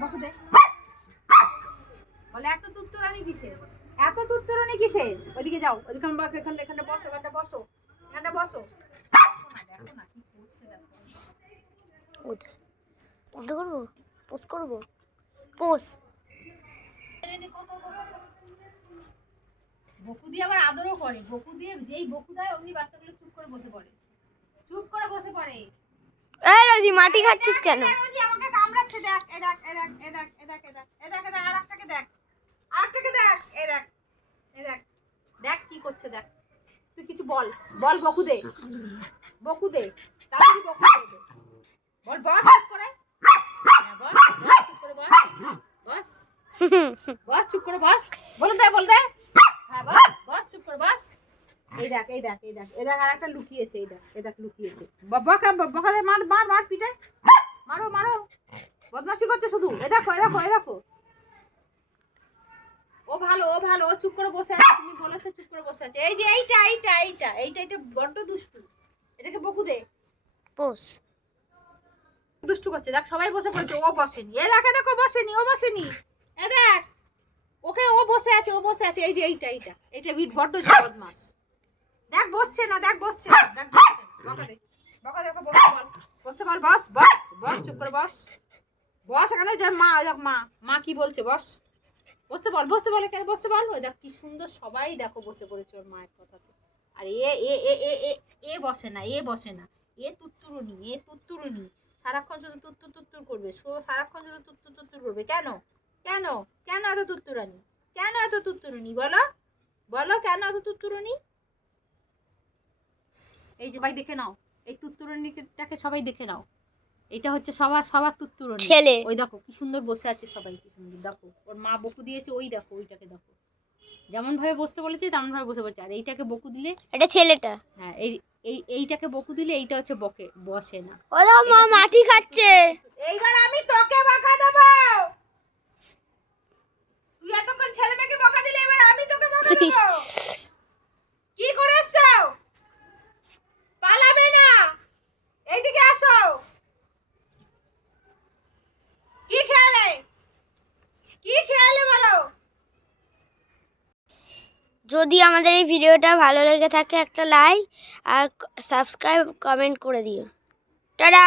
বকু দে। বলে এত তুত্তুরানি কিসের? এত তুত্তুরানি কিসের? ওদিকে যাও এখানে এখানে বসো এখানে বসো এখানে বসো দেখো না, কি করছে দেখো বন্ধ করব? পোস্ট করব? পোস্ট। বকু দিয়ে আবার আদরও করে। বকু দিয়ে যেই বকু দেয় অমনি বাচ্চাগুলো চুপ করে বসে পড়ে। চুপ করে বসে পড়ে। এই রোজি মাটি খাচ্ছিস কেন? হ্যাঁ, হ্যাঁ এই দেখ এই দেখ এই দেখ দেখ আর একটা লুকিয়েছে এই দেখ দেখ লুকিয়েছে মার মার মার মারো মারো বদমাশি করছে শুধু? এ দেখো এ দেখো এ দেখো। ও ভালো ও ভালো ও চুপ করে বসে আছে তুমি বলেছ চুপ করে বসে আছে। এই যে এইটা এইটা এইটা এইটা এটা বড্ড দুষ্টু। এটাকে বকু দে। পোস্ট দুষ্টু করছে দেখ সবাই বসে পড়েছে ও বসেনি। এ দেখ এ দেখো বসেনি ও বসেনি। এ দেখ ওকে ও বসে আছে ও বসে আছে এই যে এইটা এইটা। এইটা বিট বড্ড যে বদমাস দেখ বসছে না দেখ বসছে না দেখ বসছে না। বকা দে বকা দে ওকে বসতে বল। বসতে বল বস বস বস চুপ করে বস। বস, এখানে যে, মা দেখ, মা মা কি বলছে, বস। বসতে বল বসতে বল এখানে, বসতে ওই দেখ, কি সুন্দর সবাই দেখো বসে পড়েছে ওর মায়ের কথাতে। আর এ এ এ এ এ এ বসে না, এ বসে না। এ তুত্তুরুনি এ তুত্তুরুনি। সারাক্ষণ শুধু তুত্তুর তুত্তুর করবে। সারাক্ষণ শুধু তুত্তুর তুত্তুর করবে। কেন? কেন? কেন এত তুত্তুরানি? কেন এত তুত্তুরুনি? বলো। বলো, কেন এত তুত্তুরুনি? এই যে, ভাই, দেখে নাও। এই তুত্তুরুনিটাকে সবাই দেখে নাও। এটা হচ্ছে সবার সবার তুত্তুর ছেলে। ওই দেখো কি সুন্দর বসে আছে সবাই কি সুন্দর। দেখো ওর মা বকু দিয়েছে ওই দেখো ওইটাকে দেখো। যেমন ভাবে বসতে বলেছে তেমন ভাবে বসে পড়ছে আর এইটাকে বকু দিলে এটা ছেলেটা। হ্যাঁ এই এই এইটাকে বকু দিলে এইটা হচ্ছে বকে বসে না। ও মা মাটি খাচ্ছে। এইবার আমি তোকে বকা দেব তুই এতক্ষণ ছেলে মেয়েকে বকা দিলে এবার আমি তোকে বকা দেব কি করে এসছো পালাবে না এইদিকে আসো কি খেয়ালে কি খেয়ালে বলো যদি আমাদের এই ভিডিওটা ভালো লেগে থাকে একটা লাইক আর সাবস্ক্রাইব কমেন্ট করে দিও। টাটা!